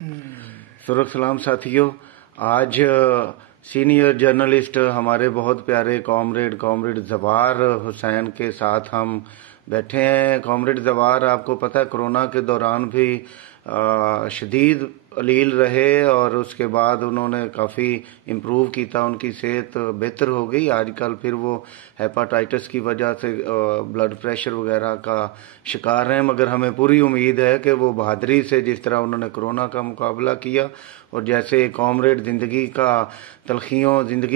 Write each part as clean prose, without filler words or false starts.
सुरख सलाम साथियों। आज सीनियर जर्नलिस्ट हमारे बहुत प्यारे कॉमरेड कॉमरेड जवार हुसैन के साथ हम बैठे हैं। कॉमरेड जवार, आपको पता है कोरोना के दौरान भी शदीद अलील रहे और उसके बाद उन्होंने काफ़ी इम्प्रूव किया, उनकी सेहत बेहतर हो गई। आजकल फिर वो हेपाटाइटिस की वजह से ब्लड प्रेशर वगैरह का शिकार हैं, मगर हमें पूरी उम्मीद है कि वो बहादुरी से जिस तरह उन्होंने कोरोना का मुकाबला किया और जैसे कॉमरेड ज़िंदगी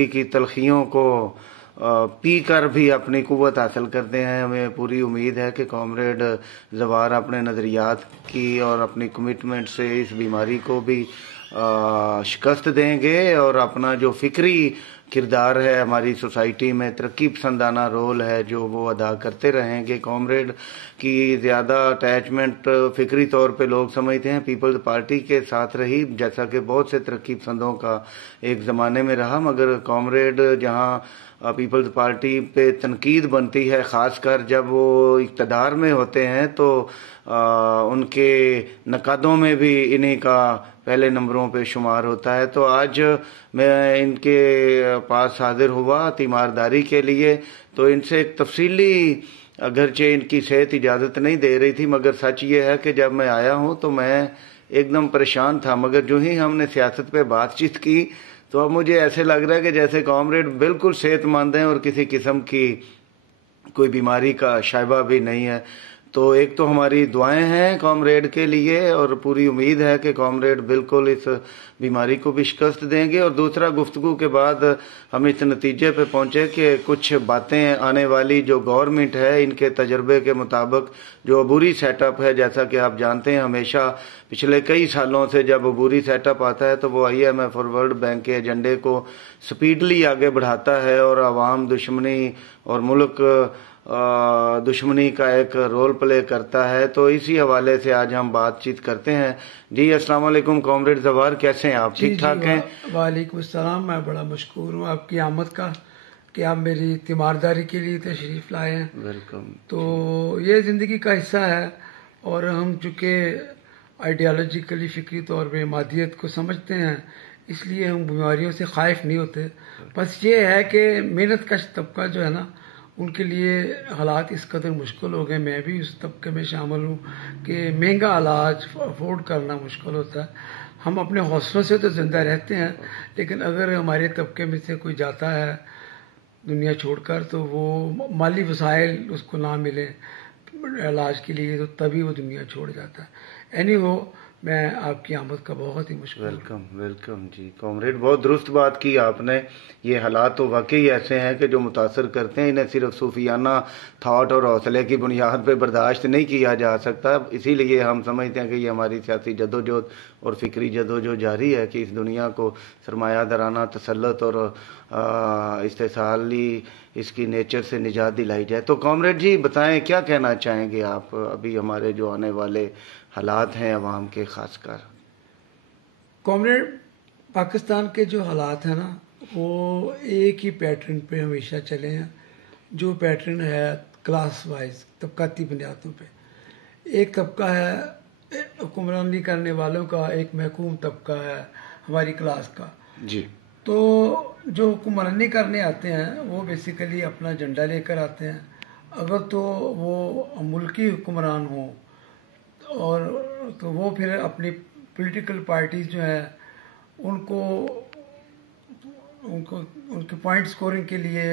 की तलखियों को पी कर भी अपनी कुव्वत हासिल करते हैं। हमें पूरी उम्मीद है कि कॉमरेड जवार अपने नज़रियात की और अपनी कमिटमेंट से इस बीमारी को भी शिकस्त देंगे और अपना जो फिक्री किरदार है हमारी सोसाइटी में, तरक्की पसंदाना रोल है जो वो अदा करते रहेंगे। कॉमरेड की ज़्यादा अटैचमेंट फिक्री तौर पे लोग समझते हैं पीपल्स पार्टी के साथ रही, जैसा कि बहुत से तरक्की पसंदों का एक ज़माने में रहा, मगर कॉमरेड जहाँ पीपल्स पार्टी पे तनकीद बनती है, ख़ासकर जब वो इक़्तिदार में होते हैं, तो उनके नकादों में भी इन्हीं का पहले नंबरों पे शुमार होता है। तो आज मैं इनके पास हाजिर हुआ तीमारदारी के लिए, तो इनसे एक तफसीली, अगरचे इनकी सेहत इजाज़त नहीं दे रही थी, मगर सच ये है कि जब मैं आया हूँ तो मैं एकदम परेशान था, मगर जो ही हमने सियासत पे बातचीत की तो अब मुझे ऐसे लग रहा है कि जैसे कॉमरेड बिल्कुल सेहतमंद हैं और किसी किस्म की कोई बीमारी का शायबा भी नहीं है। तो एक तो हमारी दुआएं हैं कॉमरेड के लिए और पूरी उम्मीद है कि कॉमरेड बिल्कुल इस बीमारी को भी शिकस्त देंगे, और दूसरा गुफ्तगू के बाद हम इस नतीजे पे पहुंचे कि कुछ बातें आने वाली जो गवर्नमेंट है इनके तजर्बे के मुताबिक जो अबूरी सेटअप है, जैसा कि आप जानते हैं हमेशा पिछले कई सालों से जब अबूरी सेटअप आता है तो वो IMF और वर्ल्ड बैंक के एजेंडे को स्पीडली आगे बढ़ाता है और अवाम दुश्मनी और मुल्क दुश्मनी का एक रोल प्ले करता है। तो इसी हवाले से आज हम बातचीत करते हैं। जी अस्सलाम वालेकुम कॉमरेड जवार, कैसे हैं आप? ठीक ठाक हैं? वालेकुम अस्सलाम। मैं बड़ा मशकूर हूँ आपकी आमद का कि आप मेरी तीमारदारी के लिए तशरीफ़ लाए हैं। वेलकम। तो ये ज़िंदगी का हिस्सा है और हम चूँकि आइडियालॉजिकली फ़िक्री तौर पे मादियत को समझते हैं, इसलिए हम बीमारियों से ख़ाइफ नहीं होते। बस ये है कि मेहनत कश तबका जो है ना, उनके लिए हालात इस कदर मुश्किल हो गए, मैं भी उस तबके में शामिल हूँ कि महंगा इलाज अफोर्ड करना मुश्किल होता है। हम अपने हौसलों से तो ज़िंदा रहते हैं, लेकिन अगर हमारे तबके में से कोई जाता है दुनिया छोड़कर तो वो माली वसाइल उसको ना मिले इलाज के लिए, तो तभी वो दुनिया छोड़ जाता है। एनीहो, मैं आपकी आमद का बहुत ही मुश्किल। वेलकम वेलकम जी कॉमरेड, बहुत दुरुस्त बात की आपने। ये हालात तो वाकई ऐसे हैं कि जो मुतासर करते हैं, इन्हें सिर्फ सूफियाना थाट और हौसले की बुनियाद पर बर्दाश्त नहीं किया जा सकता। इसीलिए हम समझते हैं कि ये हमारी सियासी जदोजहद और फिक्री जदोजहद जारी है कि इस दुनिया को सरमायादाराना तसल्लुत और इस्तेसाली इसकी नेचर से निजात दिलाई जाए। तो कॉमरेड जी बताएं, क्या कहना चाहेंगे आप अभी हमारे जो आने वाले हालात हैं अवाम के खासकर? कॉमरेड, पाकिस्तान के जो हालात हैं ना, वो एक ही पैटर्न पे हमेशा चले हैं, जो पैटर्न है क्लास वाइज तबकाती बुनियादों पे। एक तबका है हुक्मरानी करने वालों का, एक महकूम तबका है हमारी क्लास का जी। तो जो हुक्मरानी करने आते हैं वो बेसिकली अपना झंडा लेकर आते हैं। अगर तो वो मुल्की हुक्मरान हों और तो वो फिर अपनी पॉलिटिकल पार्टीज जो है उनको उनको उनके पॉइंट स्कोरिंग के लिए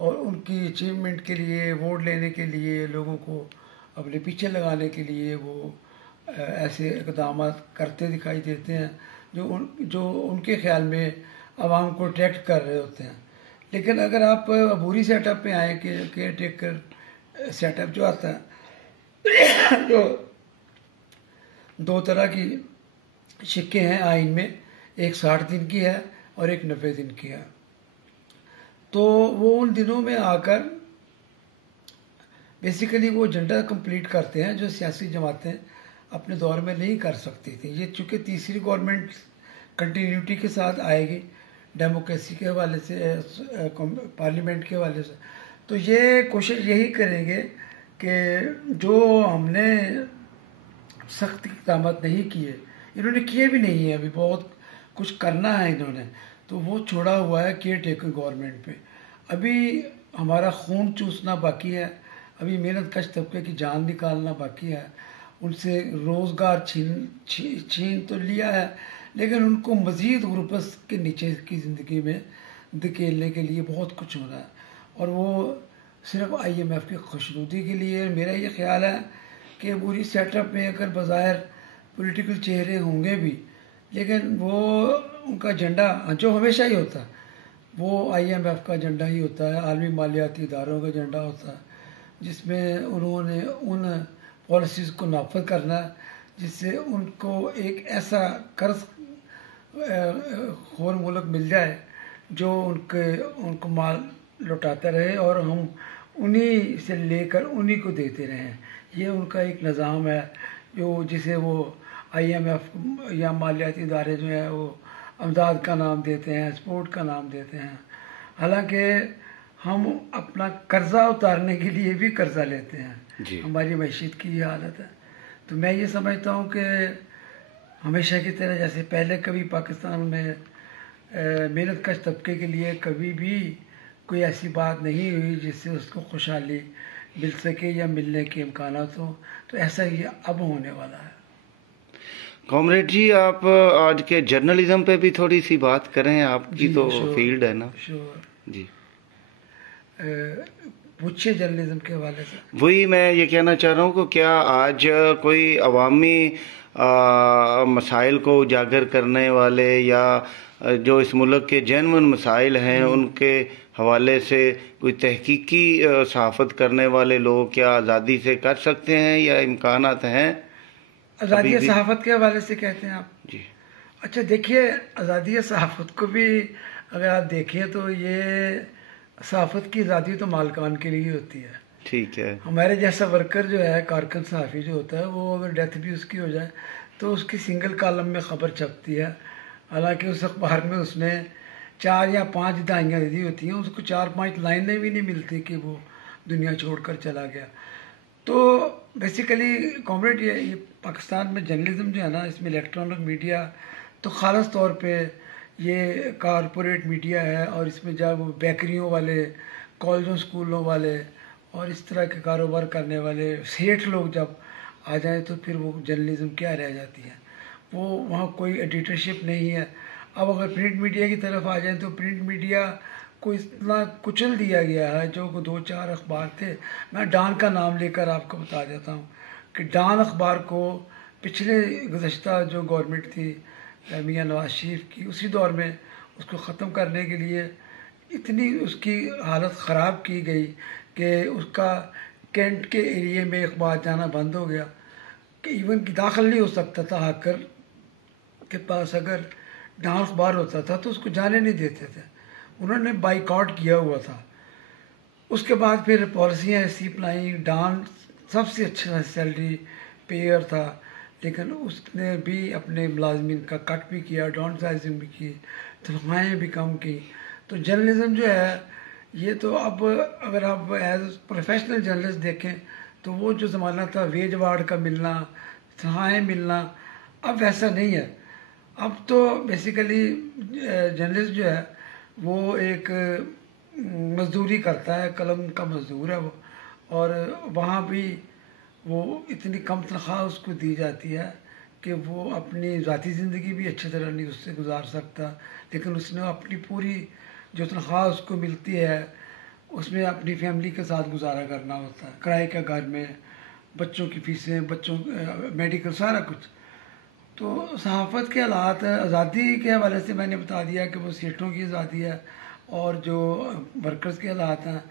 और उनकी अचीवमेंट के लिए, वोट लेने के लिए, लोगों को अपने पीछे लगाने के लिए वो ऐसे इक़दाम करते दिखाई देते हैं जो उनके ख्याल में आवाम को अट्रैक्ट कर रहे होते हैं। लेकिन अगर आप अबूरी सेटअप पे आए कि केयर टेकर सेटअप जो आता है, जो दो तरह की शिक्के हैं आइन में, एक 60 दिन की है और एक 90 दिन की है। तो वो उन दिनों में आकर बेसिकली वो एजेंडा कंप्लीट करते हैं जो सियासी जमातें अपने दौर में नहीं कर सकती थी। ये चूँकि तीसरी गवर्नमेंट कंटिन्यूटी के साथ आएगी, डेमोक्रेसी के हवाले से, पार्लियामेंट के हवाले से, तो ये कोशिश यही करेंगे कि जो हमने सख्त इक़दाम नहीं किए इन्होंने किए भी नहीं है, अभी बहुत कुछ करना है इन्होंने, तो वो छोड़ा हुआ है केयर टेकर गवर्नमेंट पे। अभी हमारा खून चूसना बाकी है, अभी मेहनत कश तबके की जान निकालना बाकी है, उनसे रोज़गार छीन तो लिया है, लेकिन उनको मज़ीद गुरबत के नीचे की ज़िंदगी में धकेलने के लिए बहुत कुछ हो रहा है, और वो सिर्फ IMF की खुशनुदी के लिए। मेरा ये ख्याल है कि पूरी सेटअप में अगर बाज़ाहिर पॉलिटिकल चेहरे होंगे भी, लेकिन वो उनका एजेंडा जो हमेशा ही होता है वो IMF का एजेंडा ही होता है, आलमी मालियाती इदारों का एजेंडा होता है, जिसमें उन्होंने उन पॉलिसीज़ को नाफज करना है जिससे उनको एक ऐसा कर्ज खोर मुल्क मिल जाए जो उनको माल लौटाता रहे और हम उन्हीं से लेकर उन्हीं को देते रहें। ये उनका एक निज़ाम है जो जिसे वो IMF या मालियाती इदारे जो है वो अमदाद का नाम देते हैं, सपोर्ट का नाम देते हैं। हालांकि हम अपना कर्जा उतारने के लिए भी कर्जा लेते हैं, हमारी मैशियत की ये हालत है। तो मैं ये समझता हूँ कि हमेशा की तरह जैसे पहले कभी पाकिस्तान में मेहनत कश तबके के लिए कभी भी कोई ऐसी बात नहीं हुई जिससे उसको खुशहाली मिल सके या मिलने के इम्कानात हो, तो ऐसा ही अब होने वाला है। कॉमरेड जी, आप आज के जर्नलिज्म पे भी थोड़ी सी बात करें, आपकी तो फील्ड है ना। जी पूछिए जर्नलिज्म के हवाले से। वही मैं ये कहना चाह रहा हूँ कि क्या आज कोई अवामी मसाइल को उजागर करने वाले या जो इस मुल्क के जेन्युइन मसाइल हैं उनके हवाले से कोई तहकीकी सहाफ़त करने वाले लोग क्या आज़ादी से कर सकते हैं या इम्कानात हैं? आज़ादी सहाफ़त के हवाले से कहते हैं आप? जी। अच्छा देखिए, आज़ादी सहाफ़त को भी अगर आप देखें तो ये सहाफ़त की आज़ादी तो मालकान के लिए होती है। ठीक है। हमारे जैसा वर्कर जो है, कारकुन सहाफ़ी जो होता है, वो अगर डेथ भी उसकी हो जाए तो उसकी सिंगल कॉलम में ख़बर छपती है। हालांकि उस अखबार में उसने 4 या 5 दाइयाँ दी होती हैं, उसको 4-5 लाइनें भी नहीं मिलती कि वो दुनिया छोड़कर चला गया। तो बेसिकली कॉमरेड ये पाकिस्तान में जर्नलिज्म जो है ना, इसमें इलेक्ट्रॉनिक मीडिया तो ख़ास तौर पे ये कॉरपोरेट मीडिया है, और इसमें जब बेकरियों वाले, कॉलेजों स्कूलों वाले और इस तरह के कारोबार करने वाले सेठ लोग जब आ जाएं तो फिर वो जर्नलिज्म क्या रह जाती है, वो वहाँ कोई एडिटरशिप नहीं है। अब अगर प्रिंट मीडिया की तरफ आ जाएं तो प्रिंट मीडिया को इतना कुचल दिया गया है, जो 2-4 अखबार थे। मैं डॉन का नाम लेकर आपको बता देता हूँ कि डॉन अखबार को पिछले गुज़श्ता जो गवर्नमेंट थी मियाँ नवाज शरीफ की, उसी दौर में उसको ख़त्म करने के लिए इतनी उसकी हालत ख़राब की गई कि उसका कैंट के एरिए में अखबार जाना बंद हो गया कि इवन कि दाखिल नहीं हो सकता था। हाकर के पास अगर डॉन अखबार होता था तो उसको जाने नहीं देते थे, उन्होंने बाइकआउट किया हुआ था। उसके बाद फिर पॉलिसियाँ ऐसी अपनाई, डॉन सबसे अच्छा सैलरी पेयर था, लेकिन उसने भी अपने मुलाजमीन का कट भी किया, डाउन साइजिंग भी की, तनख्वाहें भी कम की। तो जर्नलिज्म जो है ये तो अब अगर आप एज प्रोफेशनल जर्नलिस्ट देखें तो वो जो ज़माना था वेज वार्ड का मिलना, तनख्वाहें मिलना, अब वैसा नहीं है। अब तो बेसिकली जर्नलिस्ट जो है वो एक मजदूरी करता है, कलम का मजदूर है वो, और वहाँ भी वो इतनी कम तनख्वाह उसको दी जाती है कि वो अपनी ज़ाती ज़िंदगी भी अच्छी तरह नहीं उससे गुजार सकता, लेकिन उसने अपनी पूरी जो तनख्वाह उसको मिलती है उसमें अपनी फैमिली के साथ गुजारा करना होता है, किराए का घर में, बच्चों की फीसें, बच्चों मेडिकल, सारा कुछ। तो सहाफ़त के हालात आज़ादी के हवाले से मैंने बता दिया कि वो सेठों की आज़ादी है और जो वर्कर्स के हालात हैं,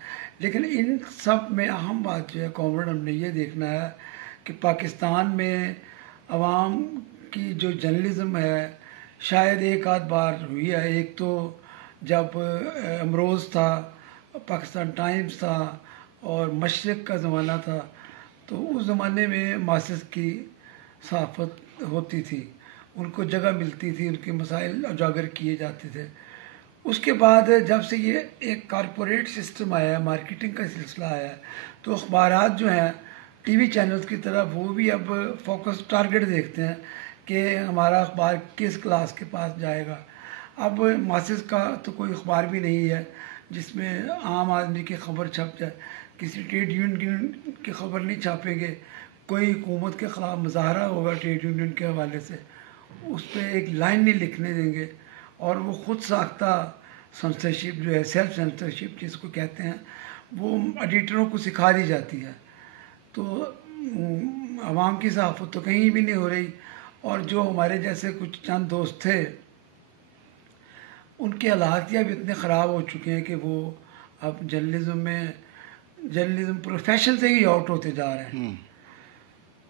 लेकिन इन सब में अहम बात जो है कॉमरेड, हमने ये देखना है कि पाकिस्तान में आवाम की जो जर्नलिज्म है शायद एक आध बार हुई है। एक तो जब अमरोज़ था, पाकिस्तान टाइम्स था और मशरिक़ का ज़माना था, तो उस ज़माने में मासिस की सहाफ़त होती थी, उनको जगह मिलती थी, उनके मसाइल उजागर किए जाते थे। उसके बाद जब से ये एक कॉरपोरेट सिस्टम आया है, मार्केटिंग का सिलसिला आया है, तो अखबारात जो हैं टीवी चैनल्स की तरफ वो भी अब फोकस टारगेट देखते हैं कि हमारा अखबार किस क्लास के पास जाएगा। अब मासेस का तो कोई अखबार भी नहीं है जिसमें आम आदमी की खबर छप जाए। किसी ट्रेड यूनियन की खबर नहीं छापेंगे, कोई हुकूमत के ख़िलाफ़ मुजाहरा होगा ट्रेड यूनियन के हवाले से, उस पर एक लाइन नहीं लिखने देंगे। और वो खुद साख्ता सेंसरशिप जो है, सेल्फ सेंसरशिप जिसको कहते हैं, वो एडिटरों को सिखा दी जाती है। तो आवाम की सहाफ़त तो कहीं भी नहीं हो रही। और जो हमारे जैसे कुछ चंद दोस्त थे, उनके हालात भी इतने ख़राब हो चुके हैं कि वो अब जर्नलिज्म प्रोफेशन से ही आउट होते जा रहे हैं।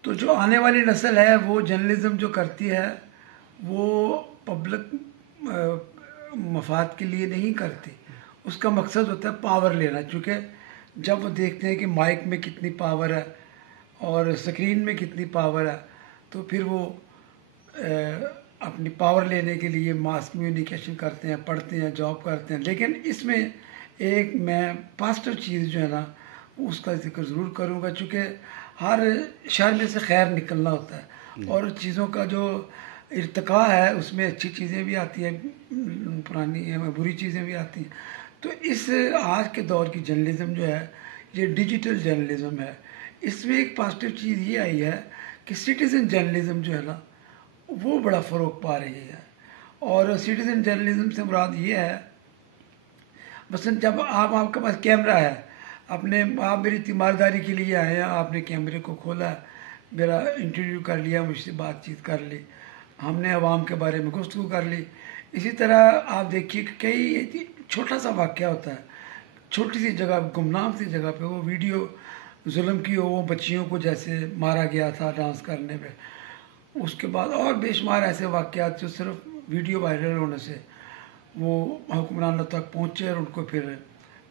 तो जो आने वाली नस्ल है वो जर्नलिज्म जो करती है वो पब्लिक मफाद के लिए नहीं करती, उसका मकसद होता है पावर लेना। चूँकि जब वो देखते हैं कि माइक में कितनी पावर है और स्क्रीन में कितनी पावर है, तो फिर वो अपनी पावर लेने के लिए मास कम्युनिकेशन करते हैं, पढ़ते हैं, जॉब करते हैं। लेकिन इसमें एक मैं पॉजिटिव चीज़ जो है ना उसका जिक्र ज़रूर करूँगा, चूँकि हर शर में से खैर निकलना होता है और चीज़ों का जो इर्तिका है उसमें अच्छी चीज़ें भी आती हैं, पुरानी बुरी चीज़ें भी आती हैं। तो इस आज के दौर की जर्नलिज्म जो है ये डिजिटल जर्नलिज्म है। इसमें एक पॉजिटिव चीज़ ये आई है कि सिटीज़न जर्नलिज्म जो है ना वो बड़ा फ़रोग पा रही है। और सिटीज़न जर्नलिज्म से मुराद ये है, मसलन जब आपके पास कैमरा है, आप मेरी तीमारदारी के लिए आए हैं, आपने कैमरे को खोला, मेरा इंटरव्यू कर लिया, मुझसे बातचीत कर ली, हमने अवाम के बारे में गुफ्तगू कर ली। इसी तरह आप देखिए कि कई छोटा सा वाक़या होता है, छोटी सी जगह, गुमनाम सी जगह पे वो वीडियो जुल्म की हो, वो बच्चियों को जैसे मारा गया था डांस करने पे, उसके बाद और बेशुमार ऐसे वाक़यात जो सिर्फ वीडियो वायरल होने से वो हुक्मरानों तक पहुँचे और उनको फिर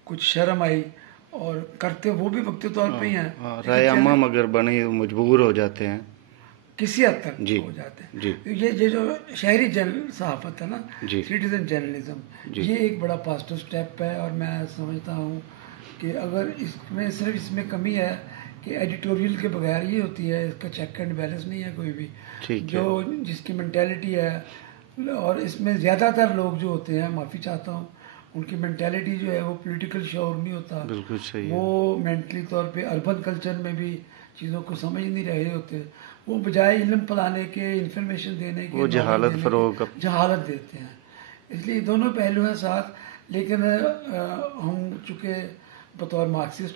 कुछ शर्म आई और करते वो भी वक्ती तौर पे ही हैं, राय अम्मा मगर बने मजबूर हो जाते हैं, किसी हद तक हो जाते हैं। तो ये जो शहरी सहाफ़त है ना, सिटीज़न जर्नलिज्म, ये एक बड़ा पॉजिटिव स्टेप है। और मैं समझता हूँ कि अगर इसमें कमी है कि एडिटोरियल के बगैर ये होती है, इसका चेक एंड बैलेंस नहीं है कोई भी, जो जिसकी मेंटालिटी है। और इसमें ज़्यादातर लोग जो होते हैं, माफ़ी चाहता हूँ, उनकी मेंटालिटी जो है वो पॉलिटिकल शौर नहीं होता, बिल्कुल सही वो मेंटली तौर पे अर्बन कल्चर में भी चीज़ों को समझ नहीं रहे होते। वो बजाय इल्म फैलाने के, इंफॉर्मेशन देने के, वो जहालत देते हैं। इसलिए दोनों पहलू हैं साथ। लेकिन हम चूँकि बतौर मार्क्सिस्ट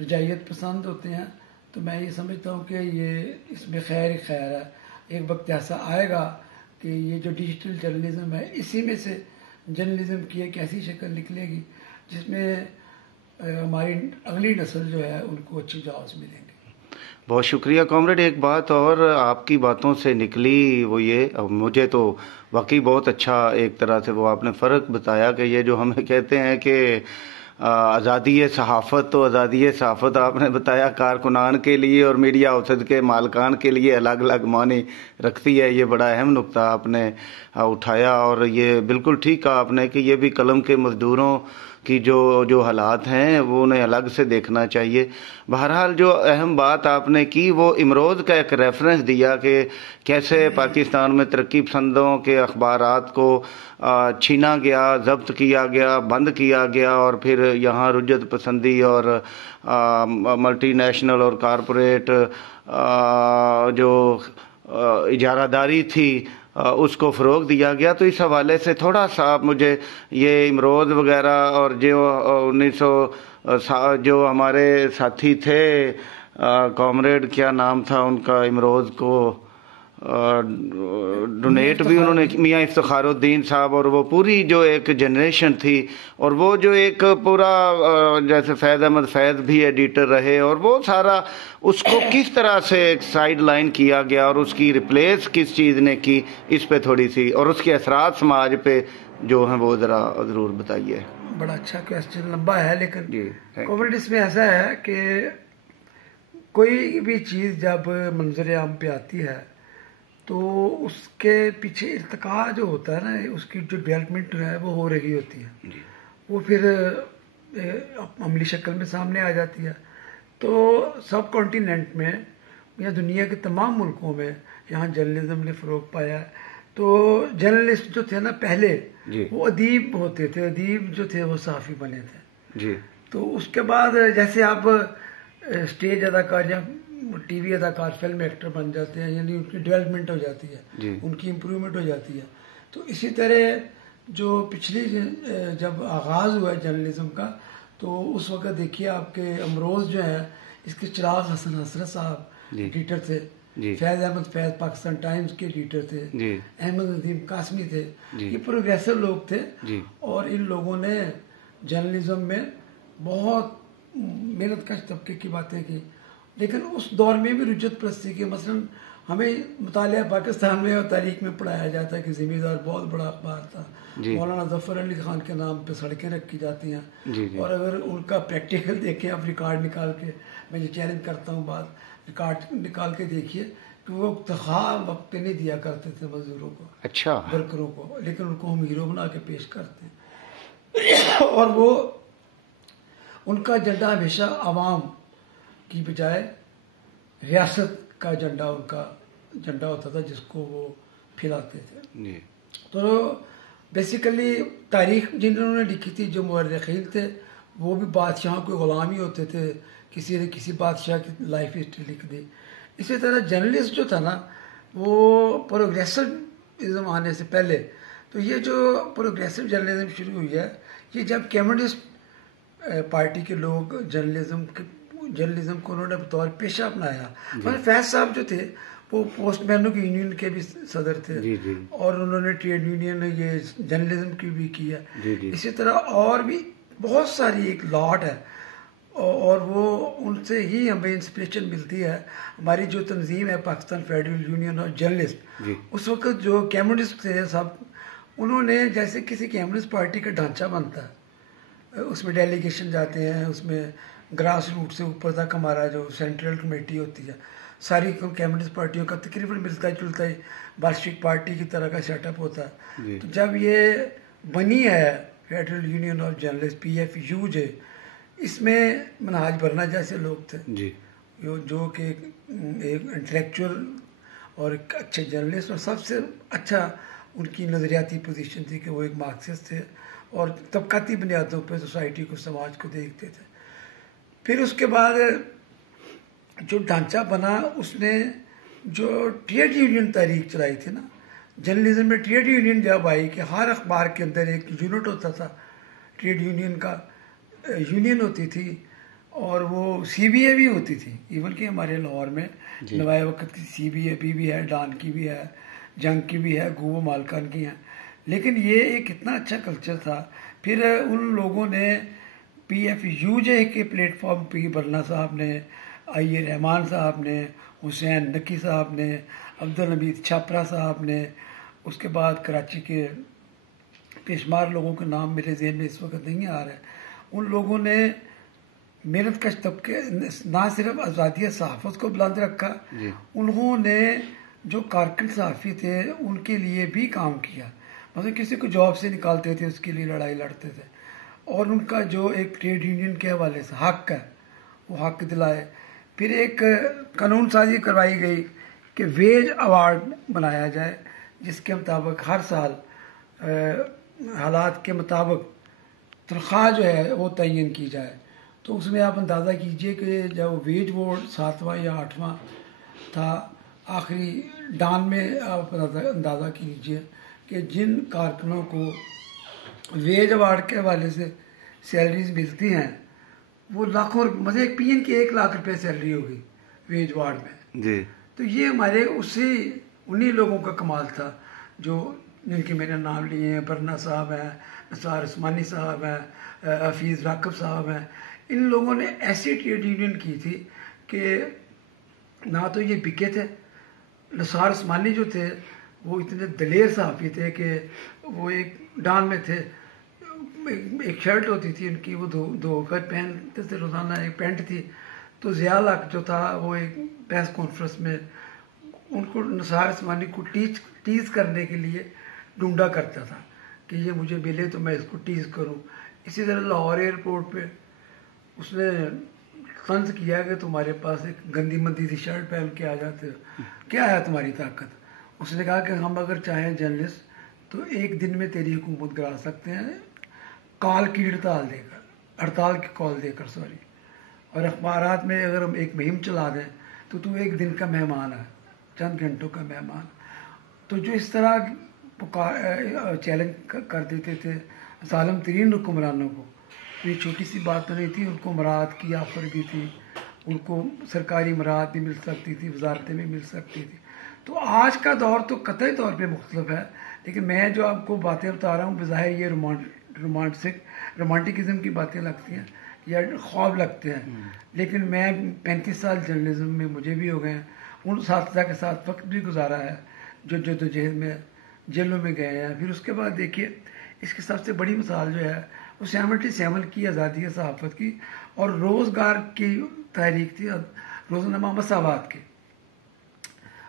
रजायत पसंद होते हैं, तो मैं ये समझता हूँ कि ये इसमें खैर ही खैर है। एक वक्त ऐसा आएगा कि ये जो डिजिटल जर्नलिज्म है, इसी में से जर्नलिज्म की एक ऐसी शक्ल निकलेगी जिसमें हमारी अगली नस्ल जो है उनको अच्छी जॉब्स मिलेंगी। बहुत शुक्रिया कॉमरेड। एक बात और आपकी बातों से निकली, वो ये, मुझे तो वाकई बहुत अच्छा एक तरह से वो आपने फ़र्क बताया कि ये जो हमें कहते हैं कि आज़ादी सहाफ़त, तो आज़ादी सहाफ़त आपने बताया कारकुनान के लिए और मीडिया औसत के मालकान के लिए अलग अलग मानी रखती है। ये बड़ा अहम नुक्ता आपने उठाया और ये बिल्कुल ठीक कहा आपने कि ये भी कलम के मज़दूरों की जो हालात हैं वो उन्हें अलग से देखना चाहिए। बहरहाल जो अहम बात आपने की वो इमरोज़ का एक रेफरेंस दिया कि कैसे पाकिस्तान में तरक्की पसंदों के अखबारात को छीना गया, जब्त किया गया, बंद किया गया और फिर यहाँ रुजत पसंदी और मल्टीनेशनल और कारपोरेट जो इजारादारी थी उसको फ़रोग दिया गया। तो इस हवाले से थोड़ा सा मुझे ये इमरोज़ वगैरह और जो 1900 जो हमारे साथी थे, कॉमरेड क्या नाम था उनका, इमरोज़ को डोनेट भी उन्होंने, मियाँ इफ्तिखारुद्दीन साहब, और वो पूरी जो एक जनरेशन थी और वो जो एक पूरा जैसे फैज़ अहमद फैज़ भी एडिटर रहे और वो सारा उसको किस तरह से एक साइड लाइन किया गया और उसकी रिप्लेस किस चीज़ ने की, इस पे थोड़ी सी, और उसके असरात समाज पे जो हैं वो ज़रा ज़रूर बताइए। बड़ा अच्छा क्वेश्चन, लंबा है लेकिन कॉमरेड इसमें ऐसा है कि कोई भी चीज़ जब मंजर आम पे आती है तो उसके पीछे इर्तिका जो होता है ना, उसकी जो डेवलपमेंट है वो हो रही होती है, वो फिर अमली शक्ल में सामने आ जाती है। तो सब कॉन्टिनेंट में या दुनिया के तमाम मुल्कों में यहाँ जर्नलिज्म ने फ़रोग पाया है। तो जर्नलिस्ट जो थे ना पहले वो अदीब होते थे, अदीब जो थे वो सहाफ़ी बने थे जी। तो उसके बाद जैसे आप स्टेज अदाकार या टीवी अदाकार फिल्म एक्टर बन जाते हैं, यानी उनकी डेवलपमेंट हो जाती है, उनकी इम्प्रूवमेंट हो जाती है। तो इसी तरह जो पिछली जब आगाज़ हुआ जर्नलिज्म का, तो उस वक्त देखिए आपके अमरोज़ जो है, इसके चिराग हसन हसरत साहब एडिटर थे, फैज़ अहमद फैज़ पाकिस्तान टाइम्स के एडिटर थे, अहमद नदीम कासमी थे, ये प्रोग्रेसिव लोग थे और इन लोगों ने जर्नलिज्म में बहुत मेहनत कश तबके की बातें की। लेकिन उस दौर में भी रुजत परस्ती की, मसलन हमें मुतालिया पाकिस्तान में और तारीख में पढ़ाया जाता है कि ज़िम्मेदार बहुत बड़ा अखबार था, मौलाना ज़फ़र अली ख़ान के नाम पे सड़कें रखी जाती हैं। और अगर उनका प्रैक्टिकल देखें आप रिकॉर्ड निकाल के, मैं ये चैलेंज करता हूँ बात, रिकॉर्ड निकाल के देखिए कि वो तनख्वाह वक्त पे नहीं दिया करते थे मजदूरों को, अच्छा वर्करों को, लेकिन उनको हम हीरो बना के पेश करते हैं। और वो उनका एजेंडा हमेशा आवाम की बजाय रियासत का एजेंडा उनका एजेंडा होता था, जिसको वो फैलाते थे। तो बेसिकली तारीख जिन्होंने लिखी थी, जो मुअर्रिखीन थे, वो भी बादशाहों के ग़ुलाम ही होते थे, किसी ने किसी बादशाह की लाइफ हिस्ट्री लिख दी। इसी तरह जर्नलिस्ट जो था ना, वो प्रोग्रेसिविज्म आने से पहले, तो ये जो प्रोग्रेसिव जर्नलिज्म शुरू हुई है, ये जब कम्युनिस्ट पार्टी के लोग जर्नलिज्म को उन्होंने बतौर पेशा अपनाया। मतलब फैज साहब जो थे वो पोस्टमैनों की यूनियन के भी सदर थे, और उन्होंने ट्रेड यूनियन ये जर्नलिज्म की भी की है। इसी तरह और भी बहुत सारी एक लॉट है, और वो उनसे ही हमें इंस्पिरेशन मिलती है। हमारी जो तंजीम है Pakistan federal union of journalist, उस वक्त जो कम्युनिस्ट थे सब, उन्होंने जैसे किसी कम्युनिस्ट पार्टी का ढांचा बनता है, उसमें डेलीगेशन जाते हैं, उसमें ग्रास रूट से ऊपर तक हमारा जो सेंट्रल कमेटी होती है, सारी कम्युनिस्ट पार्टियों का तकरीबन मिलता जुलता ही बाल्शिक पार्टी की तरह का सेटअप होता है। तो जब ये बनी है federal union of journalist PFU जे, इसमें मनहाज भरना जैसे लोग थे जो कि एक इंटेलेक्चुअल और एक अच्छे जर्नलिस्ट, और सबसे अच्छा उनकी नज़रियाती पोजीशन थी कि वो एक मार्क्सिस्ट थे और तबकाती बुनियादों पर सोसाइटी को, समाज को देखते थे। फिर उसके बाद जो ढांचा बना, उसने जो ट्रेड यूनियन तहरीक चलाई थी ना, जर्नलिज्म में ट्रेड यूनियन जब आई कि हर अखबार के अंदर एक यूनिट होता था, ट्रेड यूनियन का यूनियन होती थी, और वो CBA भी होती थी। इवन कि हमारे लाहौर में नवाए वक्त की CBA भी है, डान की भी है, जंग की भी है, गुओ मालकान की है। लेकिन ये एक इतना अच्छा कल्चर था। फिर उन लोगों ने PFU जे के प्लेटफॉर्म पे बरना साहब ने, IA रहमान साहब ने, हुसैन नकी साहब ने, अब्दुल हमीद छापरा साहब ने, उसके बाद कराची के बेशुमार लोगों के नाम मेरे जहन में इस वक्त नहीं आ रहे, उन लोगों ने मेहनत कश तबके ना सिर्फ आज़ादी सहाफ़त को बुलंद रखा, उन्होंने जो कारकुन सहाफ़ी थे उनके लिए भी काम किया। मतलब किसी को जॉब से निकालते थे उसके लिए लड़ाई लड़ते थे, और उनका जो एक ट्रेड यूनियन के हवाले से हक है वो हक दिलाए। फिर एक कानून साजी करवाई गई कि वेज अवार्ड बनाया जाए, जिसके मुताबिक हर साल हालात के मुताबिक तनख्वाह जो है वो तयन की जाए। तो उसमें आप अंदाज़ा कीजिए कि जब वेज बोर्ड 7वां या 8वां था, आखिरी डान में आप अंदाज़ा कीजिए कि जिन कारकुनों को वेज अवार्ड के हवाले से सैलरीज मिलती हैं वो लाखों, मतलब एक PN की 1 लाख रुपए सैलरी होगी वेज अवार्ड में जी। तो ये हमारे उन्हीं लोगों का कमाल था जो जिनके मैंने नाम लिए हैं, बरना साहब हैं, निसार उस्मानी साहब हैं, हफीज़ राकब साहब हैं। इन लोगों ने ऐसी ट्रेड यूनियन की थी कि ना तो ये बिके थे, निसार उस्मानी जो थे वो इतने दलेर सहाफ़ी थे कि वो एक डान में थे, एक शर्ट होती थी उनकी, वो धोकर पहनते थे रोज़ाना, एक पैंट थी। तो ज़ियाल हक जो था वो एक प्रेस कॉन्फ्रेंस में उनको निसार उस्मानी को टीज़ करने के लिए ढूंढा करता था कि ये मुझे मिले तो मैं इसको टीज़ करूं। इसी तरह लाहौर एयरपोर्ट पे उसने तंज किया कि तुम्हारे पास एक गंदी मंदी सी शर्ट पहन के आ जाते हो, क्या है तुम्हारी ताकत। उसने कहा कि हम अगर चाहें जर्नलिस्ट तो एक दिन में तेरी हुकूमत गिरा सकते हैं, काल की हड़ताल देकर, हड़ताल की कॉल देकर सॉरी, और अखबारात में अगर हम एक मुहिम चला दें तो तू एक दिन का मेहमान है, चंद घंटों का मेहमान। तो जो इस तरह चैलेंज कर देते थे जालिम तरीन हुक्मरानों को, तो ये छोटी सी बात तो नहीं थी, उनको मराहत की ऑफर भी थी, उनको सरकारी मराहत भी मिल सकती थी, वजारतें भी मिल सकती थी। तो आज का दौर तो कतई तौर पे मुख्तलिफ है, लेकिन मैं जो आपको बातें बता रहा हूँ बज़ाहिर ये रोमांटिकिज्म की बातें लगती हैं या ख्वाब लगते हैं, लेकिन मैं 35 साल जर्नलिज्म में मुझे भी हो गए हैं, उन साथीज़ा के साथ वक्त भी गुजारा है जो जद्दोजहद में जेलों में गए हैं। फिर उसके बाद देखिए इसकी सबसे बड़ी मिसाल जो है वो 77 की आज़ादी सहाफ़त की और रोज़गार की तहरीक थी, रोज़नामा मसावात की।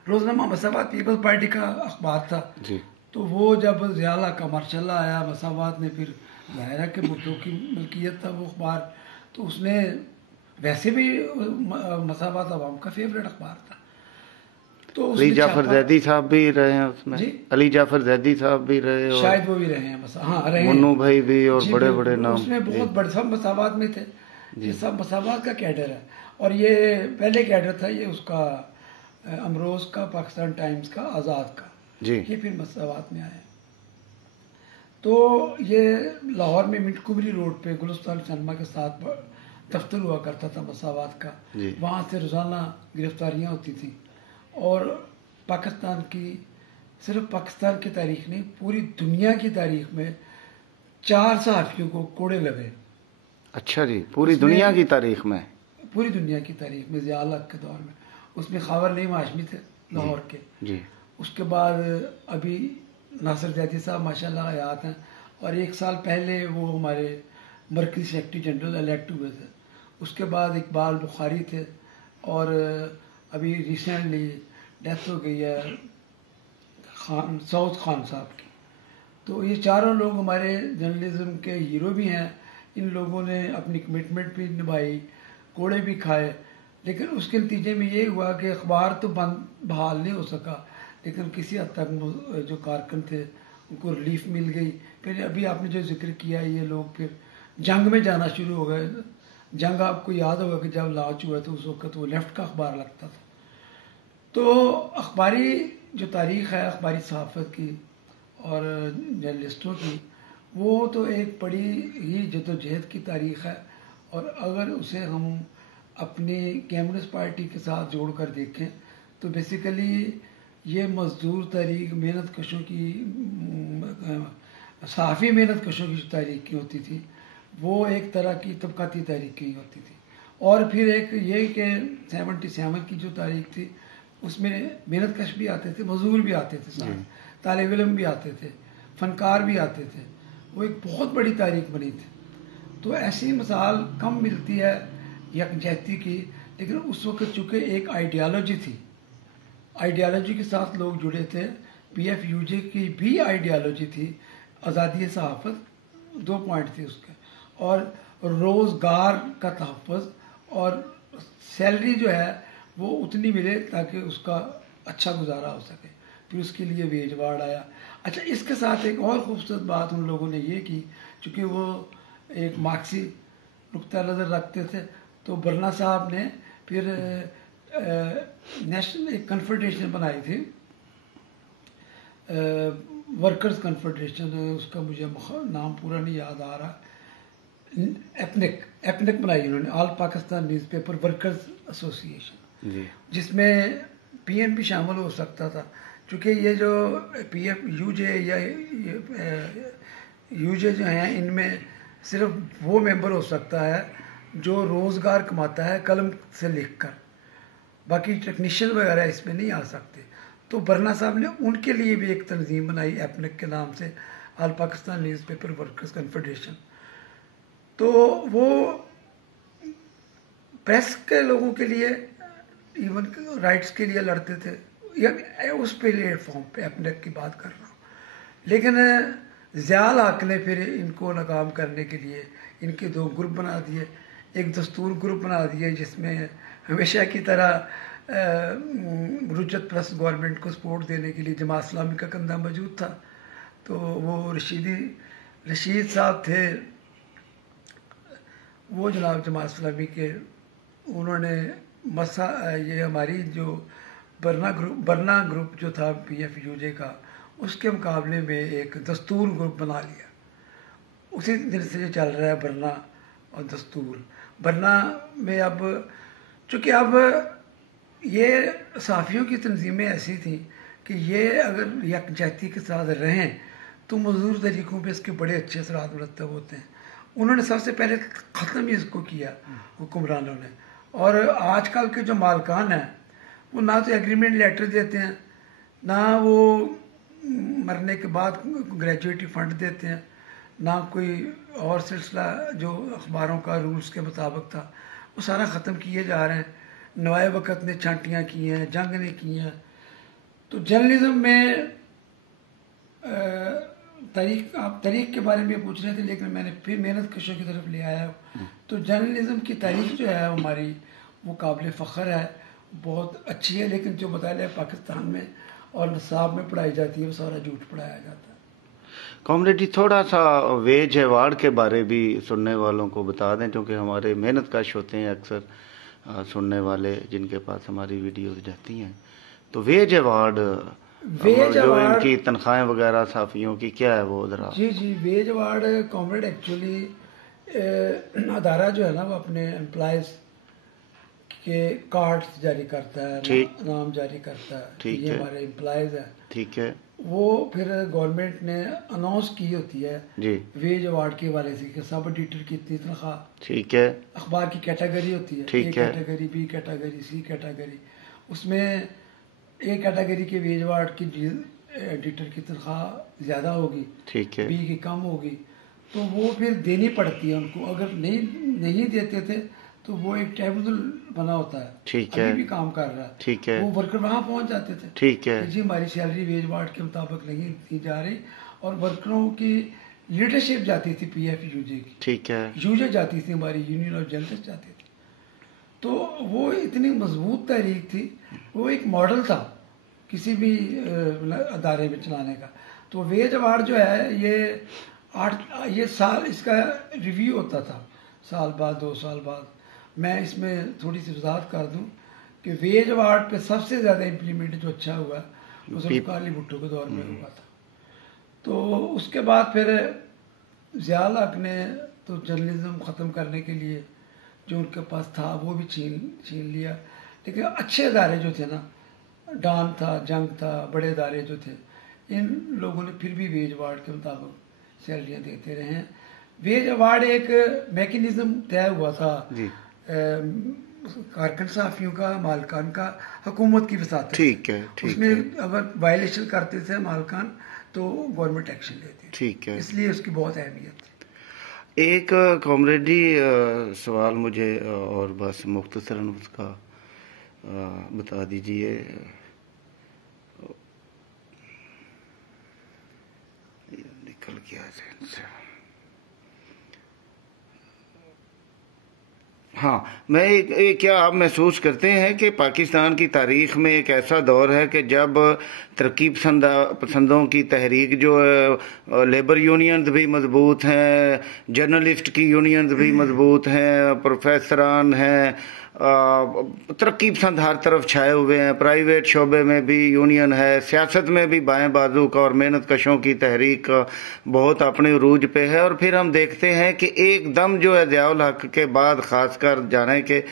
रोज़नामा मसावात पीपल्स पार्टी का अखबार था जी। तो वो जब ज़ियाला का मार्शल्ला आया मसावात ने, फिर ज़ाहिर के भुट्टो की मलकियत था वो अखबार, तो उसने वैसे भी मसावात अवाम का फेवरेट अखबार था। तो अली जाफर जैदी साहब भी रहे हैं उसमें जी? अली जाफर जैदी साहब भी रहे और शायद वो भी रहे हैं, हाँ रहे हैं, मुन्नू भाई भी और बड़े बड़े नाम उसमें बहुत बड़े सब मसावात में थे, ये सब मसावात का कैडर है। और ये पहले कैडर था ये उसका अमरोज का, पाकिस्तान टाइम्स का, आज़ाद का जी। ये फिर मसावात में आए। तो ये लाहौर में मिंट कुबरी रोड पे गुलिस्तान सिनेमा के साथ दफ्तर हुआ करता था मसावात का, वहाँ से रोज़ाना गिरफ्तारियाँ होती थी और पाकिस्तान की, सिर्फ पाकिस्तान की तारीख नहीं पूरी दुनिया की तारीख में 4 सहाफ़ियों को कोड़े लगे। अच्छा जी, पूरी दुनिया की तारीख में? पूरी दुनिया की तारीख में ज़िया के दौर में। उसमें खावर नईम हाशमी थे लाहौर के जी। उसके बाद अभी नासिर जैदी साहब माशाल्लाह हयात हैं, और 1 साल पहले वो हमारे मरकज़ी सेक्रेटरी जनरल इलेक्ट हुए थे। उसके बाद इकबाल बुखारी थे और अभी रिसेंटली डेथ हो गई है सऊद खान साहब की। तो ये चारों लोग हमारे जर्नलिज्म के हीरो भी हैं। इन लोगों ने अपनी कमिटमेंट भी निभाई, कोड़े भी खाए, लेकिन उसके नतीजे में ये हुआ कि अखबार तो बंद बहाल नहीं हो सका, लेकिन किसी हद तक जो कारकुन थे उनको रिलीफ मिल गई। फिर अभी आपने जो जिक्र किया ये लोग फिर जंग में जाना शुरू हो गए। जंग आपको याद होगा कि जब लॉन्च हुआ तो उस वक्त वो लेफ्ट का अखबार लगता था। तो अखबारी जो तारीख़ है अखबारी सहाफ़त की और जर्नलिस्टों की, वो तो एक बड़ी ही जद्दोजहद की तारीख़ है, और अगर उसे हम अपनी कम्युनिस्ट पार्टी के साथ जोड़ कर देखें तो बेसिकली ये मज़दूर तारीख़, मेहनत कशों की, सहाफ़ी मेहनत कशों की तारीख़ की होती थी, वो एक तरह की तबक़ाती तारीख़ की होती थी। और फिर एक ये कि 77 की जो तारीख़ थी उसमें मेहनत कश भी आते थे, मजदूर भी आते थे, साथ तालिब इल्म भी आते थे, फ़नकार भी आते थे। वो एक बहुत बड़ी तारीख़ बनी थी। तो ऐसी मिसाल कम मिलती है यकजहती की, लेकिन उस वक्त चूँकि एक आइडियालॉजी थी, आइडियालॉजी के साथ लोग जुड़े थे। PFUJ की भी आइडियालॉजी थी, आज़ादी सहाफ़त, 2 पॉइंट थे उसके, और रोज़गार का तहफ़्फ़ुज़, और सैलरी जो है वो उतनी मिले ताकि उसका अच्छा गुजारा हो सके। फिर उसके लिए वेज वार्ड आया। अच्छा, इसके साथ एक और खूबसूरत बात उन लोगों ने ये की, चूँकि वो एक मार्क्सी नुक्ता नज़र रखते थे, तो बरना साहब ने फिर नेशनल एक कन्फेडरेशन बनाई थी, वर्कर्स कन्फेडरेशन, उसका मुझे नाम पूरा नहीं याद आ रहा, एपनिक बनाई उन्होंने, all Pakistan newspaper workers association, जिसमें PNP शामिल हो सकता था। क्योंकि ये जो PFUJ या UJ जो हैं, इनमें सिर्फ वो मेंबर हो सकता है जो रोज़गार कमाता है कलम से लिखकर, बाकी टेक्नीशियन वगैरह इसमें नहीं आ सकते। तो बरना साहब ने उनके लिए भी एक तंजीम बनाई एपनिक के नाम से, all Pakistan newspaper workers confederation. तो वो प्रेस के लोगों के लिए, इवन राइट्स के लिए लड़ते थे, या उस प्लेटफॉर्म पे अपने की बात कर रहा हूँ। लेकिन ज़ियाल हक ने फिर इनको नाकाम करने के लिए इनके 2 ग्रुप बना दिए। एक दस्तूर ग्रुप बना दिया जिसमें हमेशा की तरह रुजत प्लस गवर्नमेंट को सपोर्ट देने के लिए जमात इस्लामी का कंधा मौजूद था। तो वो रशीद साहब थे, वो जनाब जमात इस्लामी के, उन्होंने ये हमारी जो बरना ग्रुप जो था PFUJ का, उसके मुकाबले में एक दस्तूर ग्रुप बना लिया। उसी दिन से चल रहा है बरना और दस्तूर। बरना में अब चूँकि अब ये सहाफ़ियों की तंजीमें ऐसी थी कि ये अगर यकजहती के साथ रहें तो मज़दूर तरीक़ों पे इसके बड़े अच्छे असरात मुरतब होते हैं। उन्होंने सबसे पहले ख़त्म ही इसको किया हुक्मरानों ने। और आजकल के जो मालकान हैं वो ना तो एग्रीमेंट लेटर देते हैं, ना वो मरने के बाद ग्रेजुएटी फंड देते हैं, ना कोई और सिलसिला जो अखबारों का रूल्स के मुताबिक था वो सारा ख़त्म किए जा रहे हैं। नवाए वक़्त ने छांटियाँ की हैं, जंग ने की हैं। तो जर्नलिज़म में आप तारीख़ के बारे में पूछ रहे थे, लेकिन मैंने फिर मेहनत कशों की तरफ ले आया। तो जर्नलिज़म की तारीख़ जो है हमारी वो काबिल फ़ख्र है, बहुत अच्छी है, लेकिन जो मुतालिया पाकिस्तान में और निसाब में पढ़ाई जाती है वो सारा झूठ पढ़ाया जाता है। कॉमरेड जी, थोड़ा सा वेज अवार्ड के बारे भी सुनने वालों को बता दें, क्योंकि हमारे मेहनत कश होते हैं अक्सर सुनने वाले जिनके पास हमारी वीडियोस जाती हैं। तो वेज अवार्ड जो इनकी तनख्वाहें वगैरह साफियों की क्या है वो ज़रा। जी, वेज अवार्ड कॉमरेड एक्चुअली अदारा जो है ना वो अपने एम्प्लॉयज़ के कार्ड्स जारी करता है, नाम जारी करता है, ये हमारे एम्प्लॉयज़ हैं। ठीक है। वो फिर गवर्नमेंट ने अनाउंस की होती है जी वेज अवार्ड के हवाले से कि सब एडिटर की इतनी तनख्वाह। ठीक है। अखबार की कैटेगरी होती है, A category, B category, C category. उसमें A कैटेगरी के वेज अवार्ड की एडिटर की तनख्वाह ज़्यादा होगी, ठीक है, B की कम होगी, तो वो फिर देनी पड़ती है उनको। अगर नहीं देते थे तो वो एक ट्राइब्यूनल बना होता है, ठीक है, अभी भी काम कर रहा है, ठीक है, वो वर्कर वहाँ पहुँच जाते थे, ठीक है, जी हमारी सैलरी वेज अवार्ड के मुताबिक नहीं दी जा रही, और वर्करों की लीडरशिप जाती थी PFUJ की, ठीक है, यूजे जाती थी, हमारी यूनियन ऑफ जर्नलिस्ट जाती थी। तो वो इतनी मजबूत तहरीक थी, वो एक मॉडल था किसी भी अदारे में चलाने का। तो वेज अवार्ड जो है ये साल इसका रिव्यू होता था, साल बाद 2 साल बाद। मैं इसमें थोड़ी सी वजाहत कर दूं कि वेज अवार्ड पे सबसे ज़्यादा इम्प्लीमेंट जो अच्छा हुआ वो जुल्फ़िकार अली भुट्टो के दौर में हुआ था। तो उसके बाद फिर ज़िया हक ने तो जर्नलिज्म ख़त्म करने के लिए जो उनके पास था वो भी छीन लिया। लेकिन अच्छे अदारे जो थे ना, डान था, जंग था, बड़े अदारे जो थे, इन लोगों ने फिर भी वेज अवार्ड के मुताबिक सैलरियाँ देते रहे हैं। वेज अवार्ड एक मैकेनिज्म तय हुआ था कारकुन सहाफ़ियों का, मालकान का, हुकूमत की वसात, ठीक है, उसमें अगर वायलेशन करते थे मालकान तो गवर्नमेंट एक्शन लेती, ठीक है, इसलिए उसकी बहुत अहमियत है। एक कॉमरेडी सवाल मुझे और बस मुख्तसरन उसका बता दीजिए। निकल गया है। हाँ, क्या आप महसूस करते हैं कि पाकिस्तान की तारीख में एक ऐसा दौर है कि जब तरक्की पसंदों की तहरीक जो है, लेबर यूनियंस भी मजबूत हैं, जर्नलिस्ट की यूनियंस भी मजबूत हैं, प्रोफेसरान हैं, तरक्की पसंद हर तरफ छाए हुए हैं, प्राइवेट शोबे में भी यूनियन है, सियासत में भी बाएं बाजू का और मेहनत कशों की तहरीक बहुत अपने उरूज पे है। और फिर हम देखते हैं कि एकदम जो है ज़िया हक के बाद खासकर जाने के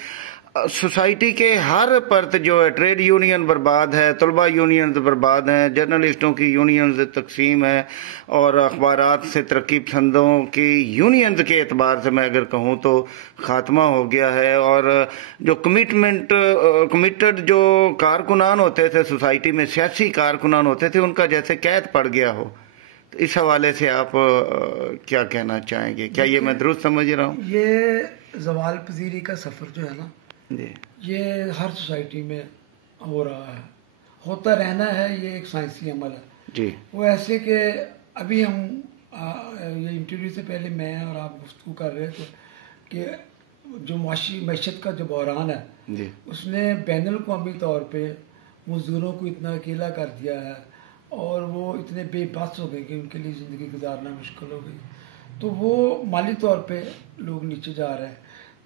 सोसाइटी के हर परत जो है, ट्रेड यूनियन बर्बाद है, तलबा यूनियन बर्बाद हैं, जर्नलिस्टों की यूनियन से तकसीम है, और अखबारात से तरक्की पसंदों की यूनियन के एतबार से मैं अगर कहूँ तो ख़ात्मा हो गया है। और जो कमिटेड जो कारकुनान होते थे सोसाइटी में, सियासी कारकुनान होते थे, उनका जैसे कैद पड़ गया हो। तो इस हवाले से आप क्या कहना चाहेंगे? क्या ये मैं दुरुस्त समझ रहा हूँ? ये ज़वाल पजीरी का सफ़र जो है ना, ये हर सोसाइटी में हो रहा है, होता रहना है, ये एक साइंसी अमल है जी। वो ऐसे कि अभी हम ये इंटरव्यू से पहले मैं और आप गुफ्तगू कर रहे थे कि जो मैशत का जो बहरान है जी उसने बैनुल अक़वामी तौर पे मज़दूरों को इतना अकेला कर दिया है और वो इतने बेबस हो गए कि उनके लिए ज़िंदगी गुजारना मुश्किल हो गई। तो वो माली तौर पे लोग नीचे जा रहे हैं।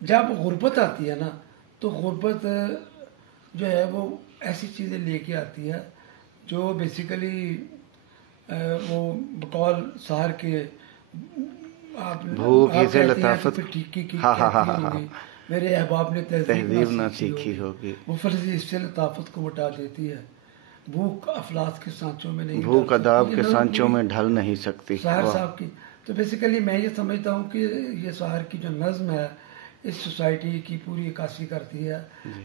जब गुर्बत आती है ना तो गुर्बत जो है वो ऐसी चीज़ें लेके आती है जो बेसिकली वो बकौल सार के आप भूख आप से कहती हैं तो लताफत। फिर ठीक की हाँ हाँ हाँ कहती हाँ होगी, मेरे अहबाब ने तहजीब ना सीखी सीखी होगी। वो फर्जी इससे लताफत को मिटा देती है। भूख अफलास के सांचों में नहीं भूख ढल सकती। अदाब ये के नज़म सांचों पूरी में ढल नहीं सकती। साहर वाह। साहब की। तो बेसिकली मैं ये समझता हूँ कि ये साहर की जो नज़म है इस सोसाइटी की पूरी अक्कासी करती है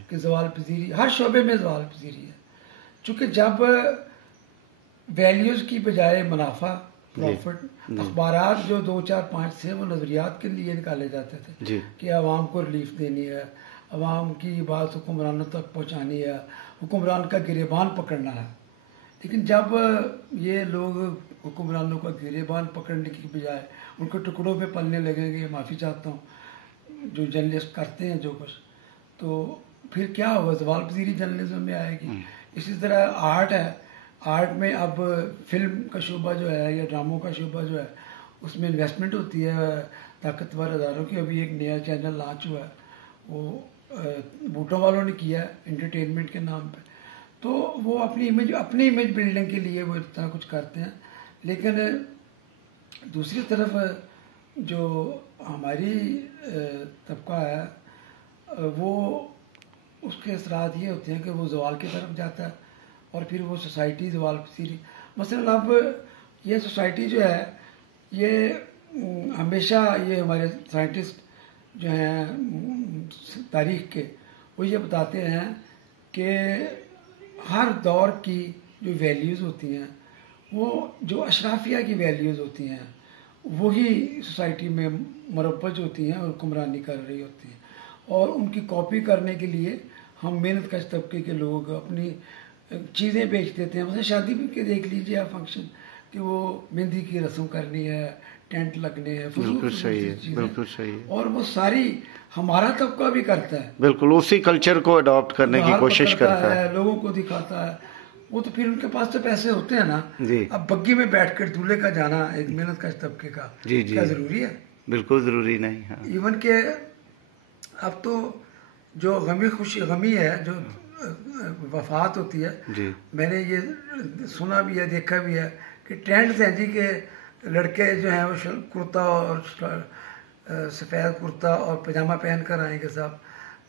कि ज़वाल पजीरी हर शोबे में ज़वाल पजीरी है। चूँकि जब वैल्यूज़ की बजाय मुनाफा प्रॉफिट अखबारात जो 2 4 5 थे वो नज़रियात के लिए निकाले जाते थे जी कि आवाम को रिलीफ देनी है, आवाम की बात हुक्मरानों तक पहुँचानी है, हुक्मरान का गिरेबान पकड़ना है। लेकिन जब ये लोग हुक्मरानों का गिरेबान पकड़ने की बजाय उनको टुकड़ों पे पलने लगेंगे, माफ़ी चाहता हूँ जो जर्नलिस्ट करते हैं जो कुछ, तो फिर क्या होगा, ज़वाल पजीरी जर्नलिज्म में आएगी। इसी तरह आर्ट है, आर्ट में अब फिल्म का शोबा जो है या ड्रामों का शोबा जो है उसमें इन्वेस्टमेंट होती है ताकतवर अदारों की। अभी एक नया चैनल लॉन्च हुआ है वो बूटों वालों ने किया है एंटरटेनमेंट के नाम पे। तो वो अपनी इमेज बिल्डिंग के लिए वो इतना कुछ करते हैं। लेकिन दूसरी तरफ जो हमारी तबका है वो उसके असरात ये होते हैं कि वो ज़वाल की तरफ जाता है और फिर वो सोसाइटी ज़वाल पसीरी। मसलन अब ये सोसाइटी जो है ये हमेशा ये हमारे साइंटिस्ट जो हैं तारीख के वो ये बताते हैं कि हर दौर की जो वैल्यूज़ होती हैं वो जो अशराफिया की वैल्यूज़ होती हैं वही सोसाइटी में मरबज होती हैं और हुक्मरानी कर रही होती हैं। और उनकी कॉपी करने के लिए हम मेहनत कश तबके के लोग अपनी चीज़ें बेच देते हैं। मतलब शादी के देख लीजिए आप फंक्शन कि वो मेहंदी की रस्म करनी है, टेंट लगने हैं, बिल्कुल सही है, बिल्कुल सही है। और वो सारी हमारा तबका भी करता है, बिल्कुल उसी कल्चर को अडॉप्ट करने की कोशिश करता है, लोगों को दिखाता है। वो तो फिर उनके पास तो पैसे होते हैं ना जी। अब बग्गी में बैठकर दूल्हे का जाना एक मेहनत कश तबके का जी जी क्या जरूरी है? बिल्कुल जरूरी नहीं। हाँ इवन के अब तो जो गमी है जो वफात होती है जी मैंने ये सुना भी है देखा भी है कि ट्रेंड है जी के लड़के जो हैं वो कुर्ता और सफ़ेद कुर्ता और पजामा पहन कर आएंगे सब,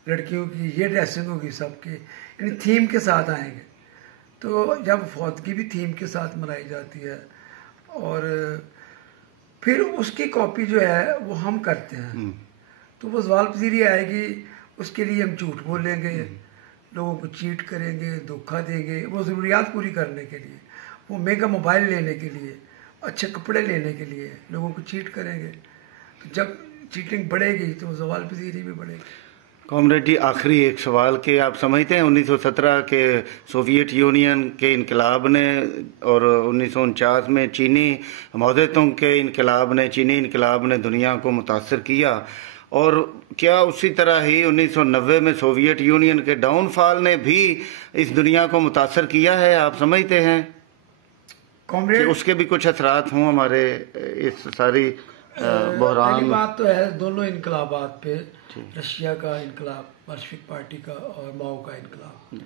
लड़कियों की ये ड्रेसिंग होगी सबकी, यानी थीम के साथ आएंगे। तो जब फौतगी भी थीम के साथ मनाई जाती है और फिर उसकी कॉपी जो है वो हम करते हैं तो वो ज़वाल पजीरी आएगी, उसके लिए हम झूठ बोलेंगे, लोगों को चीट करेंगे, धोखा देंगे वो ज़रूरियात पूरी करने के लिए, वो महंगा मोबाइल लेने के लिए, अच्छे कपड़े लेने के लिए लोगों को चीट करेंगे। तो जब चीटिंग बढ़ेगी तो ज़वाल पजीरी भी बढ़ेगी। कॉमरेड जी आखिरी एक सवाल कि आप समझते हैं 1917 के सोवियत यूनियन के इनकलाब ने और 1949 में चीनी मौदेतों के इनकलाब ने चीनी इनकलाब ने दुनिया को मुतासर किया, और क्या उसी तरह ही 1990 में सोवियत यूनियन के डाउनफॉल ने भी इस दुनिया को मुतासर किया है? आप समझते हैं कि उसके भी कुछ असरात हों हमारे इस सारी बहरान? बात तो है दोनों इनकलाबात पे, रशिया का इनकलाब बल्शविक पार्टी का और माओ का इनकलाब।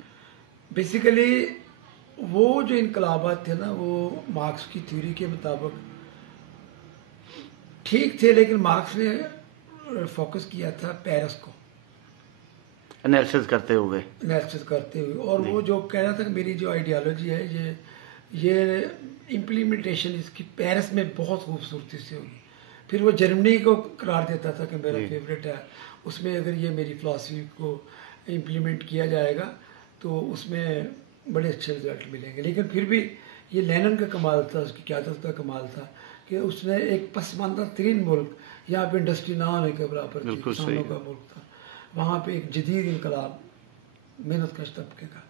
बेसिकली वो जो इनकलाबात थे ना वो मार्क्स की थ्योरी के मुताबिक ठीक थे, लेकिन मार्क्स ने फोकस किया था पेरिस को एनालिसिस करते हुए और वो जो कह रहा था कि मेरी जो आइडियोलॉजी है ये इम्प्लीमेंटेशन इसकी पेरिस में बहुत खूबसूरती से होगी। फिर वो जर्मनी को करार देता था कि मेरा फेवरेट है, उसमें अगर ये मेरी फ़िलासफ़ी को इम्प्लीमेंट किया जाएगा तो उसमें बड़े अच्छे रिजल्ट मिलेंगे। लेकिन फिर भी ये लेनिन का कमाल था, उसकी क़यादत का कमाल था कि उसने एक पसमानदा तरीन मुल्क, यहाँ पे इंडस्ट्री ना होने के बराबर थी, किसानों का मुल्क था, वहाँ पे एक जदीद इनकलाब मेहनत कश तबके का।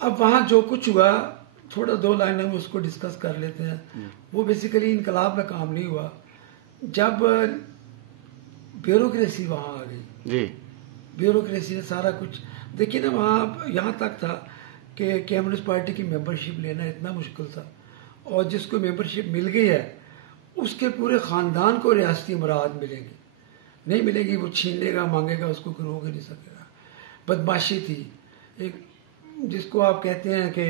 अब वहाँ जो कुछ हुआ थोड़ा 2 लाइन में उसको डिस्कस कर लेते हैं। वो बेसिकली इनकलाब का काम नहीं हुआ। जब ब्यूरोक्रेसी वहाँ आ गई जी। ब्यूरोक्रेसी ने सारा कुछ, देखिए ना वहाँ यहाँ तक था कि कम्युनिस्ट पार्टी की मेंबरशिप लेना इतना मुश्किल था, और जिसको मेंबरशिप मिल गई है उसके पूरे ख़ानदान को रियासती मुराद मिलेंगी, नहीं मिलेगी वो छीन लेगा, मांगेगा, उसको कोई रोक ही नहीं सकेगा। बदमाशी थी एक, जिसको आप कहते हैं कि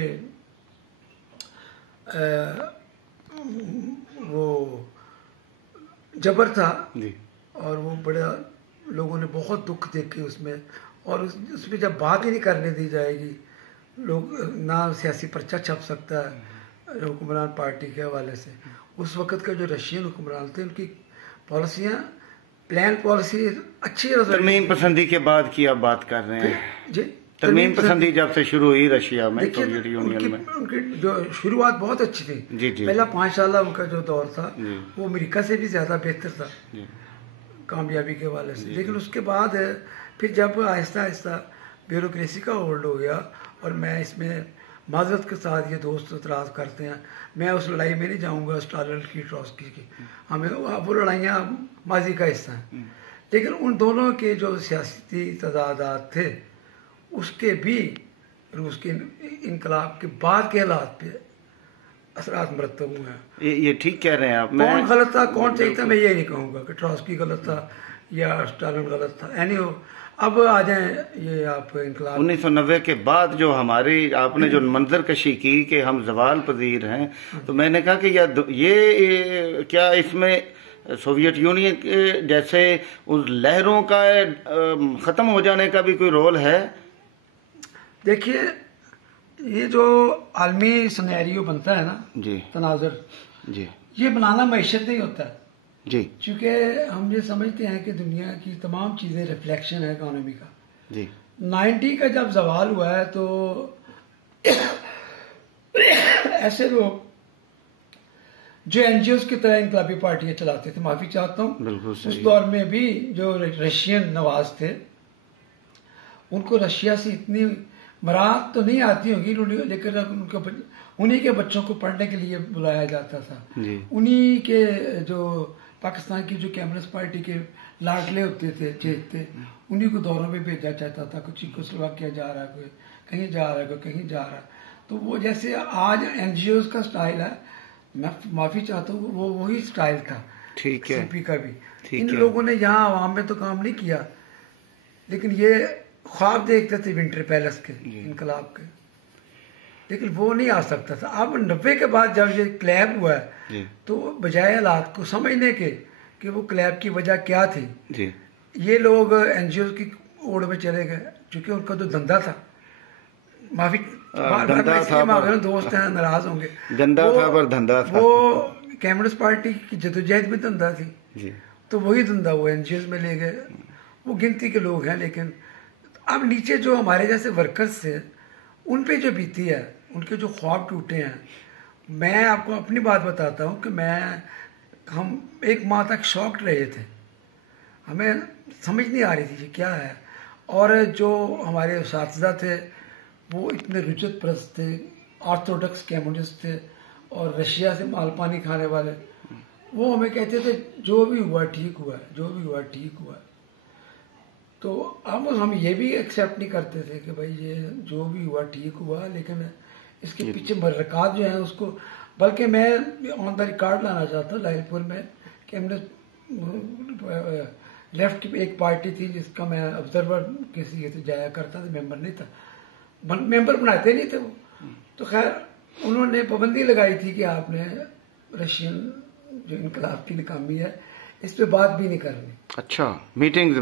वो जबर था जी। और वो बड़ा लोगों ने बहुत दुख देखे उसमें, और उसमें जब बात ही नहीं करने दी जाएगी, लोग ना सियासी पर्चा छप सकता है हुक्मरान पार्टी के हवाले से। उस वक़्त का जो रशियन हुक्मरान थे उनकी पॉलिसियाँ, प्लान पॉलिसी अच्छी है। तरमीम पसंदी के बाद की आप बात कर रहे हैं जी, तरमीम पसंदी जब से शुरू हुई रशिया में, सोवियत यूनियन में, उनकी जो शुरुआत बहुत अच्छी थी। जी जी। पहला 5 साल उनका जो दौर था वो अमेरिका से भी ज़्यादा बेहतर था जी। कामयाबी के हवाले से। लेकिन उसके बाद फिर जब आहिस्ता आहिस्ता ब्यूरोक्रेसी का होल्ड हो गया, और मैं इसमें माजरत के साथ ये दोस्त एतराज़ करते हैं, मैं उस लड़ाई में नहीं जाऊंगा स्टालिन की, ट्रॉट्स्की की, हमें वो लड़ाइयाँ माजी का हिस्सा हैं। लेकिन उन दोनों के जो सियासी तजादात थे उसके भी रूस के इनकलाब के बाद के हालात पे असरात मरतब हुए हैं। ये ठीक कह रहे हैं आप। कौन गलत था कौन सही था मैं ये नहीं कहूँगा कि ट्रॉट्स्की गलत था या स्टालिन गलत था। एनी हो, अब आ जाए ये आप इनकलाब 1990 के बाद जो हमारी आपने जो मंजर कशी की कि हम जवाल पजीर हैं, तो मैंने कहा कि ये क्या इसमें सोवियत यूनियन के जैसे उस लहरों का ख़त्म हो जाने का भी कोई रोल है? देखिए, ये जो आलमी सिनेरियो बनता है ना जी, तनाजुर जी, ये बनाना मैशत नहीं होता है जी, चूँकि हम ये समझते हैं कि दुनिया की तमाम चीज़ें रिफ्लेक्शन है इकोनॉमी का। जी। 90 का जब जवाल हुआ है तो ऐसे लोग जो एनजीओ की तरह इनकलाबी पार्टियां चलाते थे, माफी चाहता हूँ, बिल्कुल उस सही। दौर में भी जो रशियन नवाज थे उनको रशिया से इतनी मराहत तो नहीं आती होगी, लेकिन उन्हीं के बच्चों को पढ़ने के लिए बुलाया जाता था। जी। उन्हीं के जो पाकिस्तान की जो कम्युनिस्ट पार्टी के लाडले होते थे, चेत थे, उन्हीं को दौरों में भेजा जाता था। कुछ चेकोस्लोवाकिया जा रहा है, कोई कहीं जा रहा है, कोई कहीं जा रहा है। तो वो जैसे आज एनजीओ का स्टाइल है, मैं माफी चाहता हूँ, वो वही स्टाइल था। ठीक है, सीपी का भी। ठीक इन है। लोगों ने यहाँ आवाम में तो काम नहीं किया, लेकिन ये ख्वाब देखते थे विंटर पैलेस के, इनकलाब के, लेकिन वो नहीं आ सकता था। अब 90 के बाद जब ये क्लैब हुआ है तो बजाय हालात को समझने के कि वो क्लैब की वजह क्या थी, जी, ये लोग एनजीओ की ओर में चले गए, क्योंकि उनका तो धंधा था। माफी दोस्त हैं नाराज होंगे, धंधा था पर धंधा था। वो कम्युनिस्ट पार्टी की जदोजहद भी धंधा थी जी। तो वही धंधा वो एनजीओ में ले गए। वो गिनती के लोग हैं, लेकिन अब नीचे जो हमारे जैसे वर्कर्स थे उन पे जो बीती है, उनके जो ख्वाब टूटे हैं। मैं आपको अपनी बात बताता हूँ कि हम 1 माह तक शॉक्ड रहे थे, हमें समझ नहीं आ रही थी ये क्या है। और जो हमारे उस्ताद थे वो इतने रुचत परस्त थे, ऑर्थोडॉक्स कम्युनिस्ट थे और रशिया से माल पानी खाने वाले। वो हमें कहते थे जो भी हुआ ठीक हुआ, जो भी हुआ ठीक हुआ। तो अब हम ये भी एक्सेप्ट नहीं करते थे कि भाई ये जो भी हुआ ठीक हुआ, लेकिन इसके पीछे मरकत जो है उसको, बल्कि मैं ऑन द रिकॉर्ड लाना चाहता हूँ लाइलपुर में कि हमने लेफ्ट की एक पार्टी थी जिसका मैं ऑब्जर्वर किसी से जाया करता था, मेंबर नहीं था, मेंबर बनाते नहीं थे वो। तो खैर उन्होंने पाबंदी लगाई थी कि आपने रशियन जो इनकलाब की नाकामी है इस पे बात भी नहीं करनी। अच्छा, मीटिंग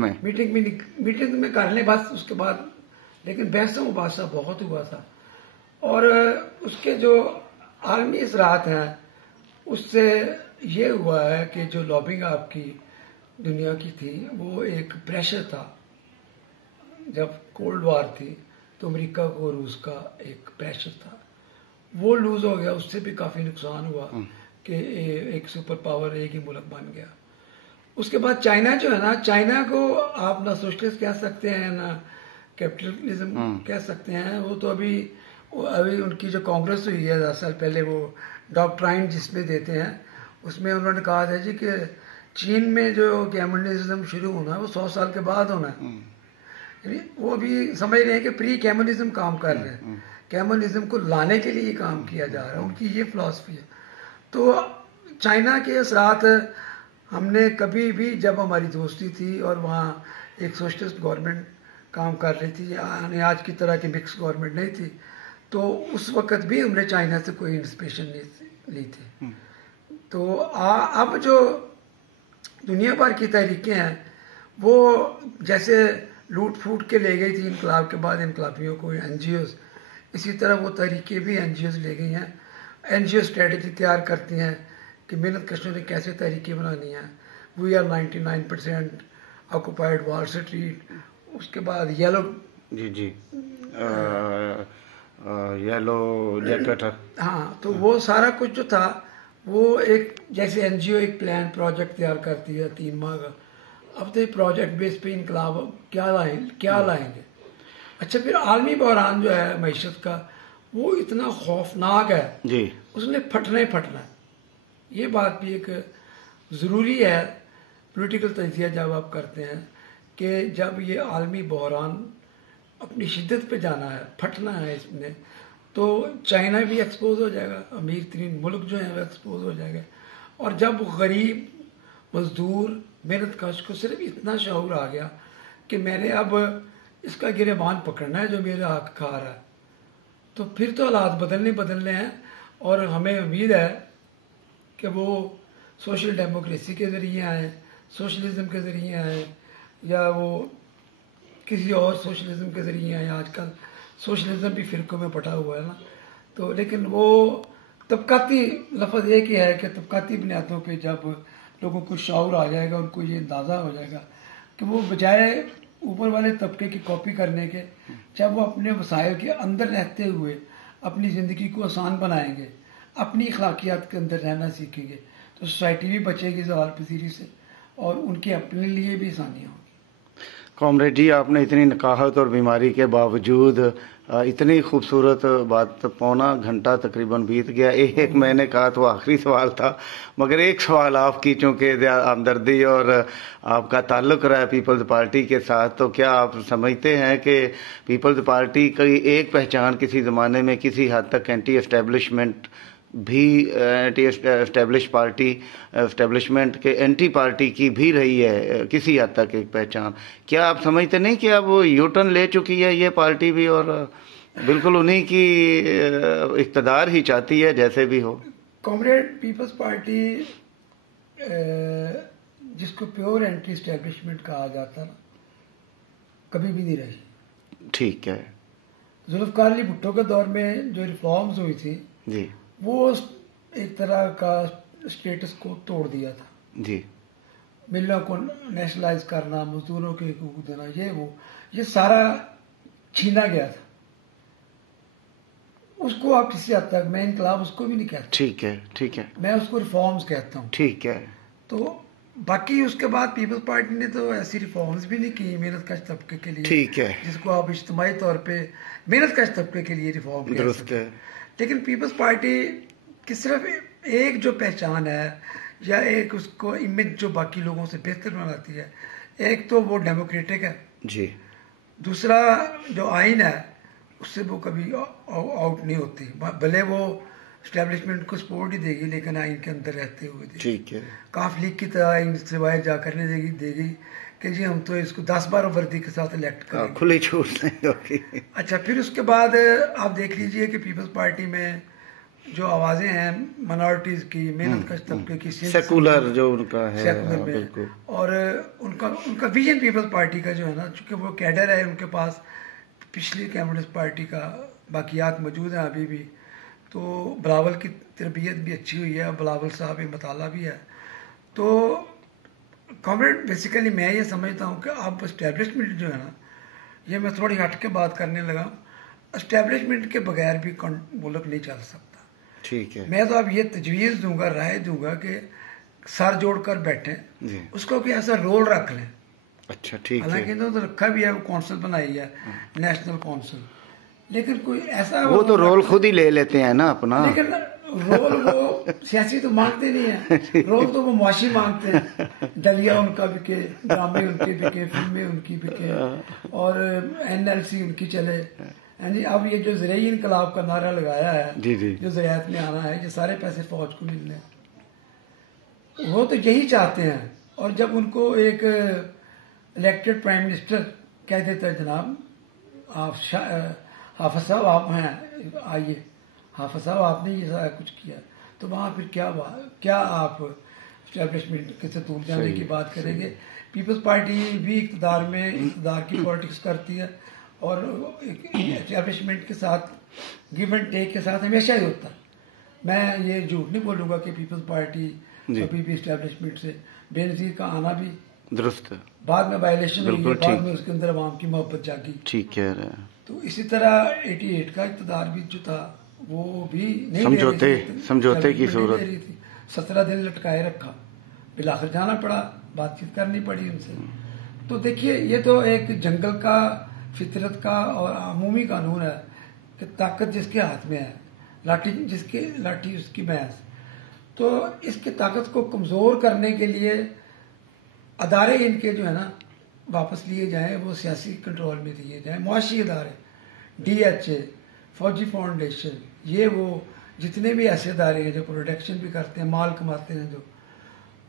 में कर लें बस, उसके बाद। लेकिन बहसों मुबासा बहुत हुआ था, और उसके जो आलमी असरात हैं उससे ये हुआ है कि जो लॉबिंग आपकी दुनिया की थी वो एक प्रेशर था। जब कोल्ड वार थी तो अमेरिका को रूस का एक प्रेशर था, वो लूज हो गया, उससे भी काफी नुकसान हुआ कि एक सुपर पावर एक ही मुल्क बन गया। उसके बाद चाइना जो है ना, चाइना को आप ना सोशलिस्ट कह सकते हैं ना कैपिटलिज्म कह सकते हैं। वो तो अभी उनकी जो कांग्रेस हुई है 10 साल पहले, वो डॉक्ट्राइन जिसमें देते हैं उसमें उन्होंने कहा था जी कि चीन में जो कम्युनिज्म शुरू होना है वो 100 साल के बाद होना है। यानी वो अभी समझ रहे हैं कि प्री कम्युनिज्म काम कर रहे हैं, कम्युनिज्म को लाने के लिए काम किया जा रहा है, उनकी ये फिलॉसफी है। तो चाइना के साथ हमने कभी भी, जब हमारी दोस्ती थी और वहाँ एक सोशलिस्ट गवर्नमेंट काम कर रही थी, यानी आज की तरह की मिक्स गवर्नमेंट नहीं थी, तो उस वक़्त भी हमने चाइना से कोई इंस्पिरेशन नहीं ली थी। तो अब जो दुनिया भर की तहरीकें हैं वो जैसे लूट फूट के ले गई थी इनकलाब के बाद इनकलाबियों को NGOs, इसी तरह वो तहरीकें भी NGOs ले गई हैं। NGO स्ट्रेटजी तैयार करती हैं कि मेहनत कशों ने कैसे तहरीकें बनानी हैं। We are 99% occupied Wall Street, उसके बाद येलो जी येलो जैकेट। हाँ, तो वो सारा कुछ जो था वो एक जैसे NGO एक प्लान प्रोजेक्ट तैयार करती है 3 माह का। अब तो प्रोजेक्ट बेस पे इनकलाब क्या लाएंगे। अच्छा, फिर आलमी बहरान जो है मईशत का वो इतना खौफनाक है जी, उसने फटना ही फटना है। ये बात भी एक ज़रूरी है पॉलिटिकल तजिया जब आप करते हैं कि जब ये आलमी बहरान अपनी शिद्दत पे जाना है, फटना है इसमें, तो चाइना भी एक्सपोज हो जाएगा, अमीर तरीन मुल्क जो है वो एक्सपोज हो जाएगा। और जब गरीब मजदूर मेहनत कश को सिर्फ इतना शऊर आ गया कि मैंने अब इसका गिरेबान पकड़ना है जो मेरा हक खा रहा है, तो फिर तो हालात बदलने हैं। और हमें उम्मीद है कि वो सोशल डेमोक्रेसी के ज़रिए आए, सोशलिज्म के ज़रिए आए, या वो किसी और सोशलिज्म के ज़रिए आए। आजकल सोशलिज्म भी फ़िरक़ों में बटा हुआ है ना, तो लेकिन वो तबकाती लफ्ज़ एक ही है कि तबकाती बुनियादों पे जब लोगों को शऊर आ जाएगा, उनको ये अंदाज़ा हो जाएगा कि वो बजाय ऊपर वाले तबके की कॉपी करने के, जब वो अपने वसाइल के अंदर रहते हुए अपनी ज़िंदगी को आसान बनाएंगे, अपनी अखलाकियात के अंदर रहना सीखेंगे, तो सोसाइटी भी बचेगी ज़वाल पजीरी से और उनके अपने लिए भी आसानियाँ होंगी। कॉमरेड जी, आपने इतनी नकाहत और बीमारी के बावजूद इतनी खूबसूरत बात, 1.25 घंटा तकरीबन बीत गया। एक मैंने कहा तो आखिरी सवाल था, मगर एक सवाल आपकी, चूँकि हमदर्दी और आपका ताल्लुक़ रहा है पीपल्स पार्टी के साथ, तो क्या आप समझते हैं कि पीपल्स पार्टी की एक पहचान किसी ज़माने में किसी हद तक एंटी एस्टेब्लिशमेंट भी, एंटी एस्टेब्लिशमेंट के एंटी पार्टी की भी रही है किसी हद तक एक पहचान? क्या आप समझते नहीं कि अब वो यूटर्न ले चुकी है ये पार्टी भी, और बिल्कुल उन्हीं की इक़्तिदार ही चाहती है जैसे भी हो? कॉमरेड, पीपल्स पार्टी जिसको प्योर एंटी एस्टेब्लिशमेंट कहा जाता ना, कभी भी नहीं रही। ठीक है। जुल्फ़िकार अली भुट्टो के दौर में जो रिफॉर्म्स हुई थी जी, वो एक तरह का स्टेटस को तोड़ दिया था जी, मिलों को नेशनलाइज करना, मजदूरों के हकूक देना, ये सारा छीना गया था। उसको आप किसी हद तक, मैं इनकलाब उसको भी नहीं कहता, ठीक है, ठीक है, मैं उसको रिफॉर्म्स कहता हूँ। ठीक है। तो बाकी उसके बाद पीपल्स पार्टी ने तो ऐसी रिफॉर्म्स भी नहीं की मेहनत कश तबके के लिए, ठीक है, जिसको आप इज्तिमाई तौर पे मेहनत कश तबके के लिए रिफॉर्म दुरुस्त है। लेकिन पीपल्स पार्टी की सिर्फ एक जो पहचान है या एक उसको इमेज जो बाकी लोगों से बेहतर बनाती है, एक तो वो डेमोक्रेटिक है जी, दूसरा जो आइन है उससे वो कभी आउट नहीं होती, भले वो स्टैब्लिशमेंट को सपोर्ट ही देगी लेकिन आइन के अंदर रहते हुए देगी। ठीक है। काफ लीग की तरह आइन से बाहर जा करने देगी कि जी हम तो इसको 10-12 वर्दी के साथ इलेक्ट करेंगे, खुली छूट नहीं होगी। अच्छा, फिर उसके बाद आप देख लीजिए कि पीपल्स पार्टी में जो आवाज़ें हैं माइनॉरिटीज़ की, मेहनत कश तबके की, सेकुलर जो उनका है, सेकुलर में, बिल्कुल, और उनका विजन पीपल्स पार्टी का जो है ना, चूँकि वो कैडर है उनके पास पिछली कम्युनिस्ट पार्टी का बाकियात मौजूद हैं अभी भी, तो बिलावल की तरबियत भी अच्छी हुई है, बिलावल साहब एक मताला भी है। तो कॉमरेड, बेसिकली मैं ये समझता हूँ कि अब इस्टेब्लिशमेंट जो है ना, ये मैं थोड़ी हट के बात करने लगा, इस्टेब्लिशमेंट के बगैर भी मुल्क नहीं चल सकता। ठीक है। मैं तो अब ये तजवीज़ दूंगा, राय दूंगा कि सर जोड़ कर बैठे, उसको कोई ऐसा रोल रख लें। अच्छा, ठीक है। हालांकि तो रखा भी है, वो कौंसिल बनाई है, नेशनल कौंसिल, लेकिन कोई ऐसा वो तो रोल खुद ही ले लेते हैं ना अपना। लेकिन रोल वो सियासी तो मांगते नहीं है, रोल तो वो मुआशी मांगते हैं। दलिया उनका बिके, ड्रामे उनके बिके, फिल्में उनकी बिके और NLC उनकी चले। यानी अब ये जो ज़राई इनकलाब का नारा लगाया है, जो ज़रायत में आना है, ये सारे पैसे फौज को मिलने हैं, वो तो यही चाहते हैं। और जब उनको एक इलेक्टेड प्राइम मिनिस्टर कह देता है जनाब आप हाफिज साहब आप हैं, आइए हाफिज साहब आपने ये सारा कुछ किया, तो वहाँ फिर क्या आप एस्टेब्लिशमेंट के से दूर जाने की बात करेंगे। पीपल्स पार्टी भी इक़्तिदार की पॉलिटिक्स करती है और एस्टेब्लिशमेंट के साथ गिव एंड टेक के साथ हमेशा ही होता है। मैं ये झूठ नहीं बोलूँगा कि पीपल्स पार्टी अभी भी एस्टेब्लिशमेंट से, बेनज़ीर का आना भी दुरुस्त है, बाद में वायलेशन हुई, बाद में उसके अंदर अवाम की मोहब्बत जागी, ठीक कह रहे हैं। तो इसी तरह 88 का इक़्तिदार भी जो था वो भी नहीं समझौते की सूरत थी। 17 दिन लटकाए रखा, फिर आखिर जाना पड़ा, बातचीत करनी पड़ी उनसे। तो देखिए ये तो एक जंगल का, फितरत का और अमूमी कानून है कि ताकत जिसके हाथ में है, लाठी उसकी भैंस। तो इसकी ताकत को कमजोर करने के लिए अदारे इनके जो है ना वापस लिए जाएं, वो सियासी कंट्रोल में दिए जाएं। मुआशी अदारे, DHA, फौजी फाउंडेशन, ये वो जितने भी ऐसे अदारे हैं जो प्रोडक्शन भी करते हैं, माल कमाते हैं, जो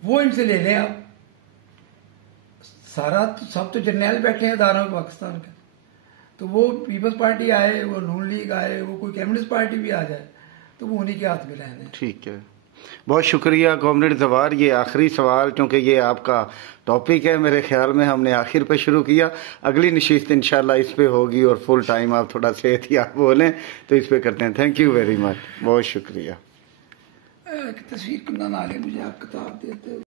वो इनसे ले लें। आप सब तो जर्नैल बैठे हैं अदारों में पाकिस्तान के, तो वो पीपल्स पार्टी आए, वो नून लीग आए, वो कोई कम्युनिस्ट पार्टी भी आ जाए, तो वो उन्हीं के हाथ में रहने। ठीक है, बहुत शुक्रिया कॉमरेड ज़फ़र। ये आखिरी सवाल, क्योंकि ये आपका टॉपिक है, मेरे ख्याल में हमने आखिर पे शुरू किया, अगली नशिस्त इंशाल्लाह इस पे होगी और फुल टाइम आप थोड़ा सेहतियात बोलें तो इस पे करते हैं। थैंक यू वेरी मच, बहुत शुक्रिया। तस्वीर करना ना मुझे आप किताब देते